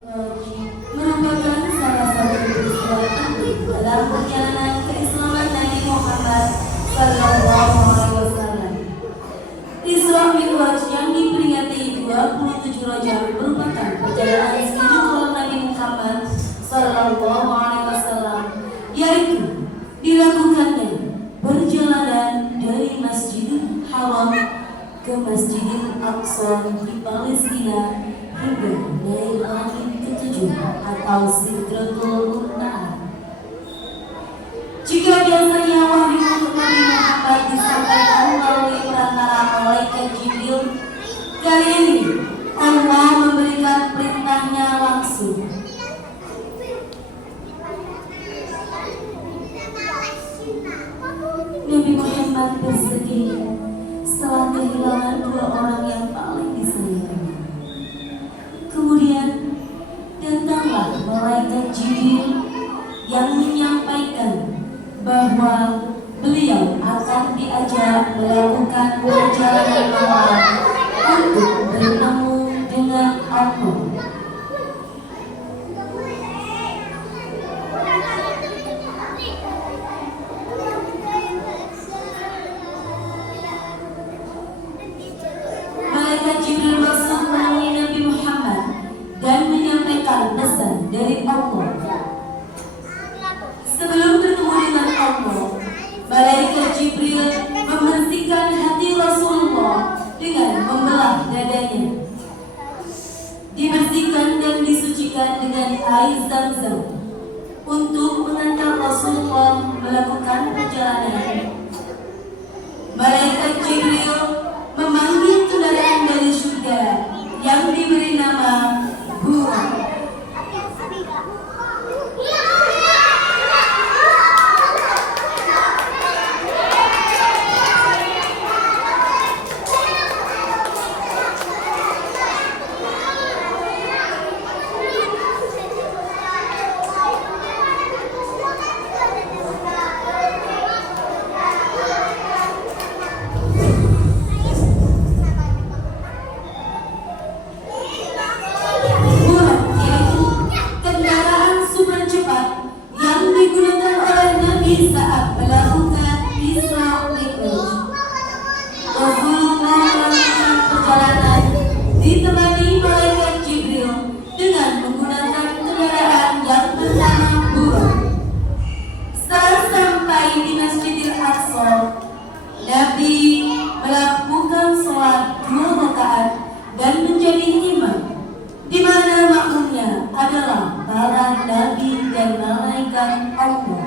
merupakan salah satu peristiwa penting dalam perjalanan keislaman Nabi Muhammad Sallallahu Alaihi Wasallam. Isra Mi'raj yang diperingati 27 Rajab merupakan perjalanan spiritual Nabi Muhammad Sallallahu Alaihi Wasallam, yaitu dilakukannya perjalanan dari Masjidil Haram ke Masjidil Aqsa di Palestina hingga dari langit ketujuh atau Sidratul Muntaha. Jika biasanya wahyu untuk Nabi Muhammad disampaikan melalui perantara malaikat Jibril, kali ini Allah memberikan perintahnya langsung. Nabi Muhammad bersedih setelah kehilangan dua orang yang paling disayangnya. Kemudian datanglah malaikat Jibril yang menyampaikan bahwa beliau akan diajak melakukan perjalanan malam untuk bertemu dengan Allah. Malaikat Jibril masuk menemui Nabi Muhammad dan menyampaikan pesan dari Allah. Sebelum bertemu dengan Allah, malaikat Jibril membersihkan hati Rasulullah dengan membelah dadanya. Dibersihkan dan disucikan dengan air Zam-Zam untuk mengantar Rasulullah melakukan perjalanan. Malaikat Jibril memanggil kendaraan dari surga yang diberi nama Buraq. Saat melakukan Isra Mi'raj, Rasulullah melakukan perjalanan ditemani malaikat Jibril dengan menggunakan kendaraan yang bernama Buraq. Saat sampai di Masjidil Aqsa, Nabi melakukan sholat 2 rakaat dan menjadi imam, di mana makmumnya adalah para nabi dan malaikat Allah.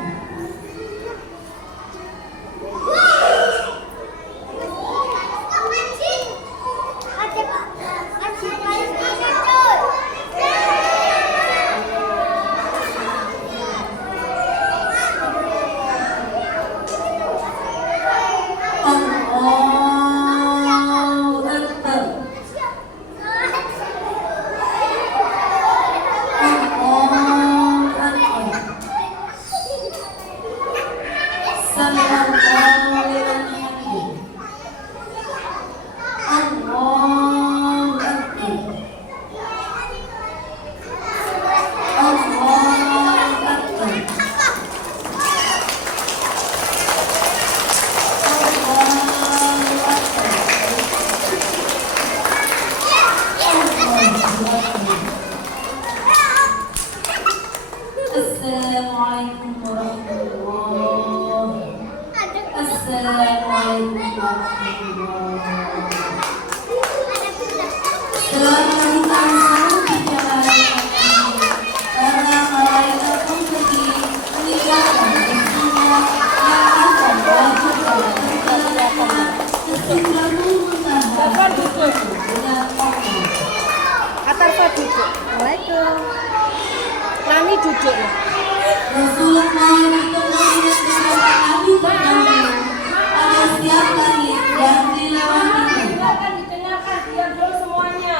Assalamualaikum warahmatullahi wabarakatuh. Assalamualaikum warahmatullahi wabarakatuh. Selamat datang perjalanan para malaikat penghuni meninggalkan semua yang akan melakukan perjalanan ke Sidratul Muntaha dengan Allah. Atarfa duduk. Assalamualaikum. Lani duduk ya. Rasulullah bertemu dengan beberapa nabi terdahulu. Ada setiap langit yang dilewatinya. Akan didengarkan diam dulu semuanya.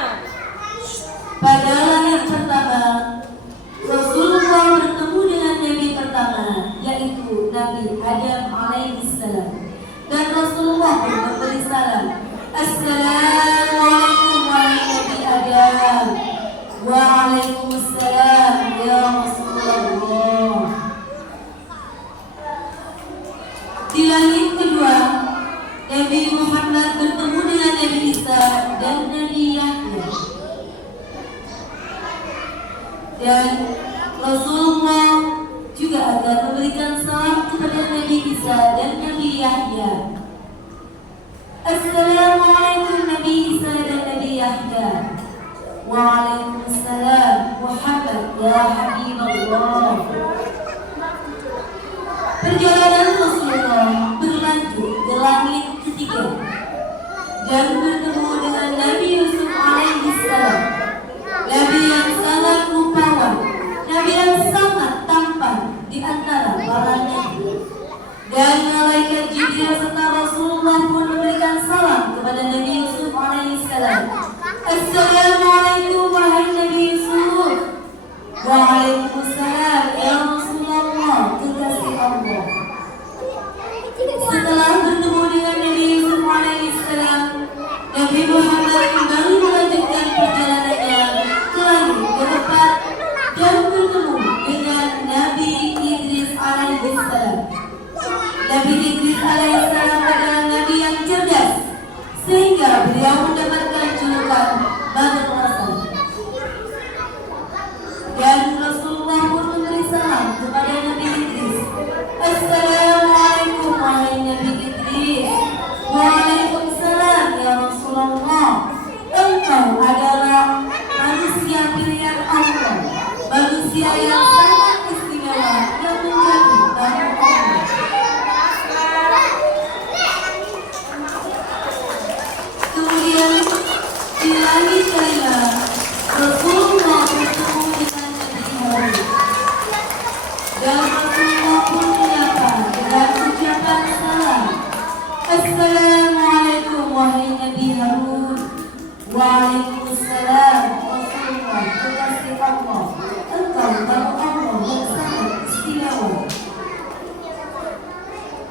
Pada langit pertama, Rasulullah bertemu dengan nabi pertama, yaitu Nabi Adam alaihissalam. Dan Rasulullah pun memberi salam. Assalamualaikum warahmatullahi wabarakatuh. Waalaikumsalam Dan Rasulullah juga akan memberikan salam kepada Nabi Isa dan Nabi Yahya. Assalamualaikum Nabi Isa dan Nabi Yahya. Waalaikumsalam Muhammad ya Habibullah. Perjalanan Rasulullah berlanjut ke langit ketiga dan bertemu dengan Nabi Yusuf alaihissalam, Nabi yang sangat rupawan, Nabi yang sangat tampan di antara para nabi. Dan malaikat Jibril serta Rasulullah pun memberikan salam kepada Nabi Yusuf alaihissalam. Assalamualaikum wahai Nabi Yusuf. Waalaikumsalam ya Rasulullah, kekasih Allah. Setelah bertemu dengan Nabi Yusuf alaihissalam, Nabi Muhammad kembali melanjutkan perjalanannya ke langit ke depan dan bertemu dengan Nabi Idris alaihissalam. Nabi Idris alaihissalam adalah Nabi yang cerdas, sehingga beliau mendapatkan julukan Badr Hasan. Dan Rasulullah pun memberi salam kepada Nabi Idris. Assalamualaikum wahai Nabi Idris. Waalaikumsalam ya Rasulullah. Engkau adalah manusia pilihan Allah, manusia yang sangat istimewa yang menjadi tamu Allah. Kemudian di langit kelima, Rasulullah bertemu dengan Nabi Harun. Dan Rasulullah pun menyapa dengan ucapan salam. Assalamualaikum wahai Nabi Harun. Waalaikumsalam Rasulullah, kekasih Allah. Engkau tamu Allah yang sangat istimewa.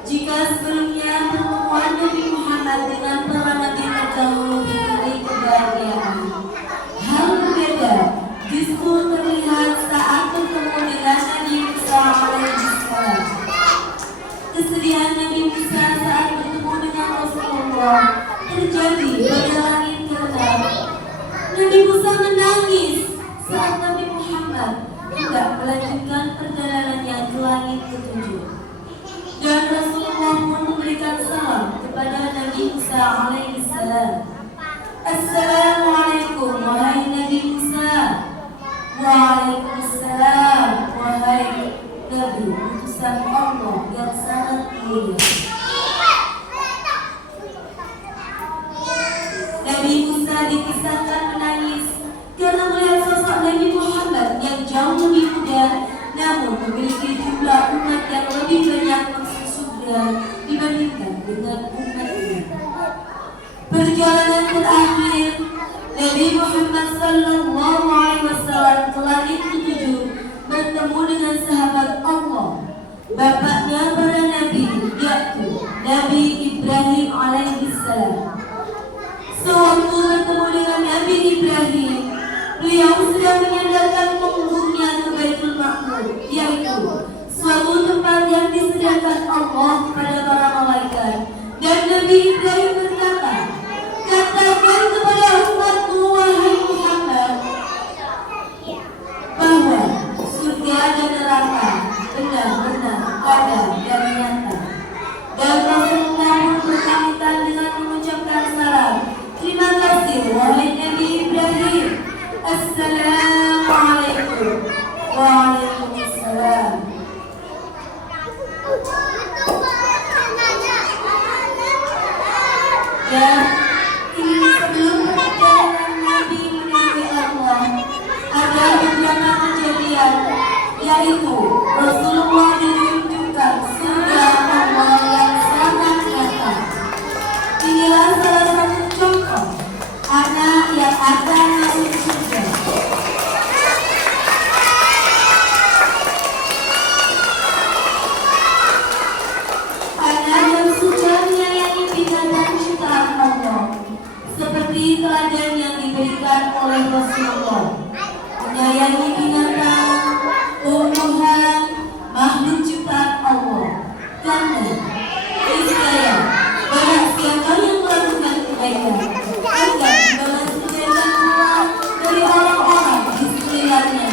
Jika sebelumnya pertemuan Nabi Muhammad dengan para nabi terdahulu diberi kebahagiaan, hal berbeda justru terlihat saat bertemu dengan Nabi Musa alaihissalam. Kesedihan Nabi Musa saat bertemu dengan Rasulullah terjadi pada langit keenam. Nabi Musa menangis saat Nabi Muhammad tidak melanjutkan perjalanannya ke langit ketujuh. Dan Rasulullah pun memberikan salam kepada Nabi Musa alaihissalam. Assalamualaikum wahai Nabi Musa. Waalaikumsalam wahai Nabi utusan Allah yang sangat mulia. Nabi Musa dikisahkan menangis karena melihat sosok Nabi Muhammad yang jauh lebih muda, namun memiliki jumlah umat yang lebih banyak masuk surga dibandingkan dengan umatnya. Perjalanan terakhir Nabi Muhammad sallallahu alaihi wasallam ke langit ketujuh bertemu dengan sahabat Allah, bapaknya para nabi, yaitu Nabi Ibrahim alaihissalam. Sewaktu bertemu dengan Nabi Ibrahim, beliau sedang menyandarkan punggungnya ke Baitul Ma'mur, yaitu suatu tempat yang disediakan Allah kepada para malaikat. Dan Nabi Ibrahim berkata, katakan kepada umatku wahai Muhammad bahwa surga dan neraka benar-benar ada dan nyata. Dan Rasulullah pun berkaitan dengan mengucapkan salam. Terima kasih wahai Nabi Ibrahim. Assalamualaikum. Waalaikumsalam. Dan ini sebelum perjalanan Nabi menuju Allah, ada beberapa kejadian, yaitu Rasulullah ditunjukkan surga Allah yang sangat nyata. Inilah salah satu contoh anak yang akan masuk surga. Anak yang suka menyayangi binatang ciptaan Allah, seperti teladan yang diberikan oleh Rasulullah, menyayangi binatang, tumbuhan, makhluk ciptaan Allah. Karena niscaya barang siapa yang melakukan kebaikan akan dibalas kebaikan pula dari orang-orang di sekelilingnya,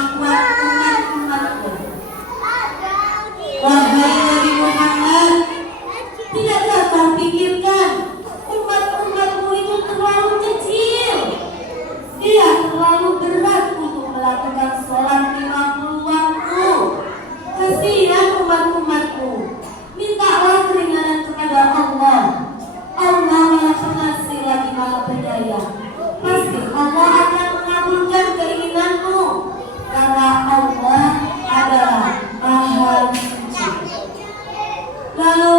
kemampuan umat-umatku. Wahai Nabi Muhammad, tidakkah kau pikirkan umat-umatmu itu terlalu kecil? Dia terlalu berat untuk melakukan sholat 50 waktu. Kasihan umat-umatmu. Mintalah keringanan kepada Allah. Allah Maha Pengasih lagi Maha Penyayang. Pasti Allah akan mengabulkan keinginanmu, karena Allah adalah Maha Suci. Lalu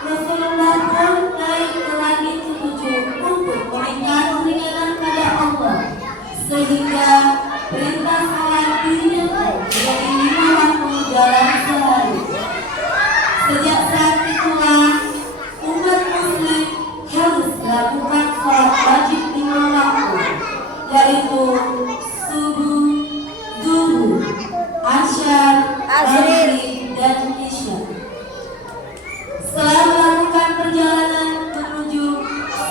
Rasulullah pun naik ke langit ketujuh untuk meminta keringanan pada Allah, sehingga perintah sholat dirinya menjadi 5 waktu dalam sehari. Sejak saat itulah umat muslim harus melakukan sholat wajib 5 waktu, yaitu subuh, zuhur, asyar, maghrib, dan isya. Setelah melakukan perjalanan menuju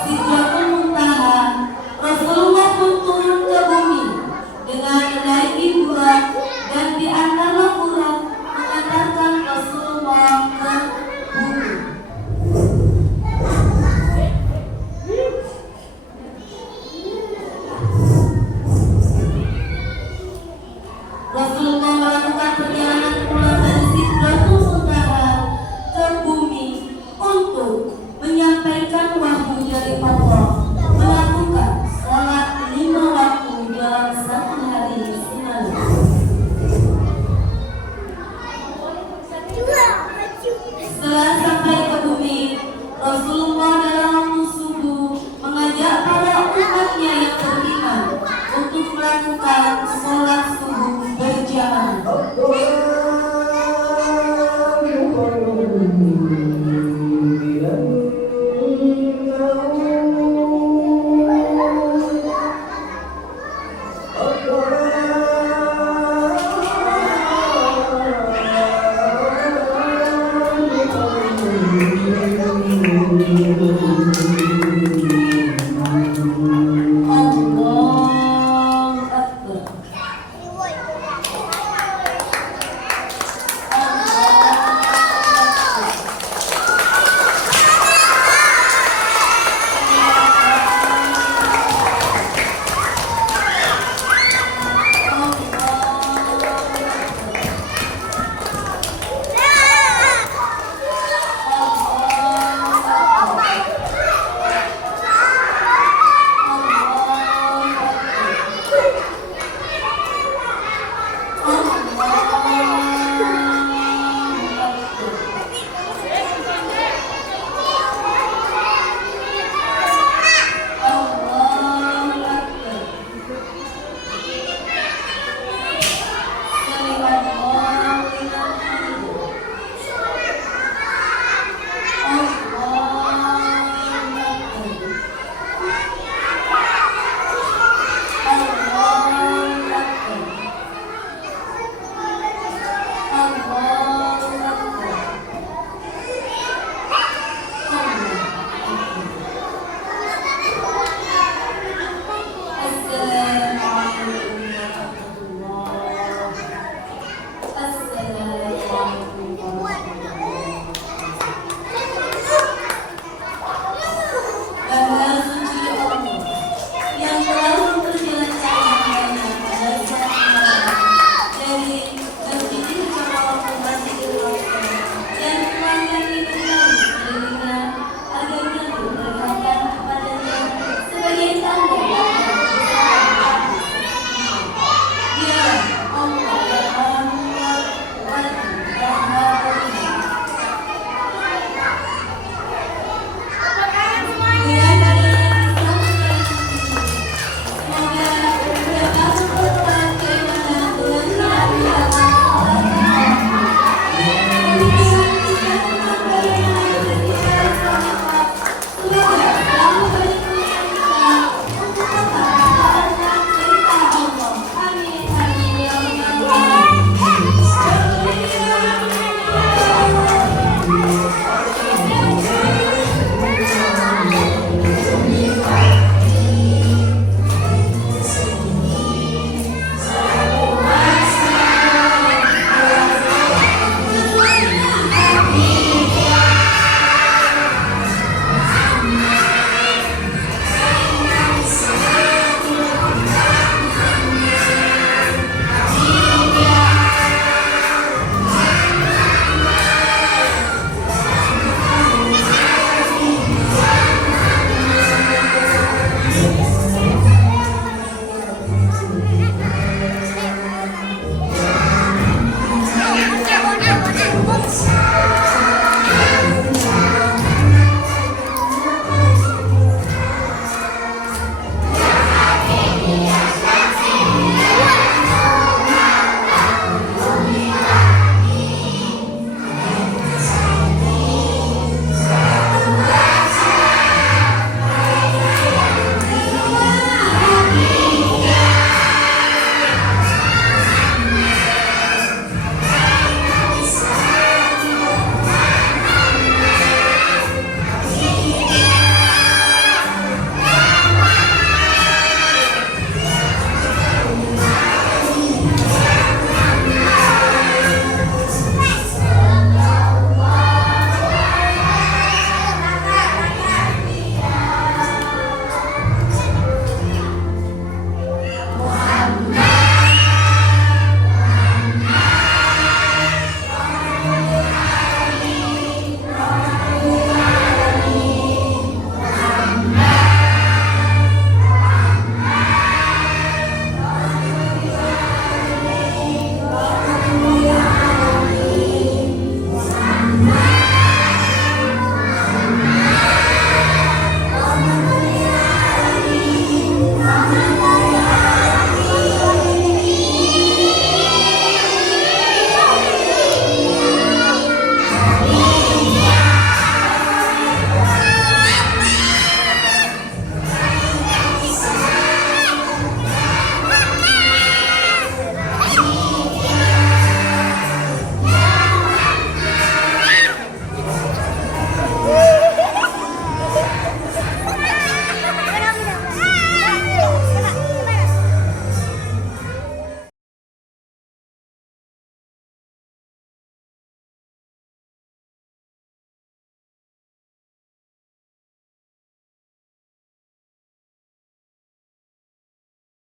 Sidratul Muntaha, Rasulullah pun turun ke bumi dengan menaiki burak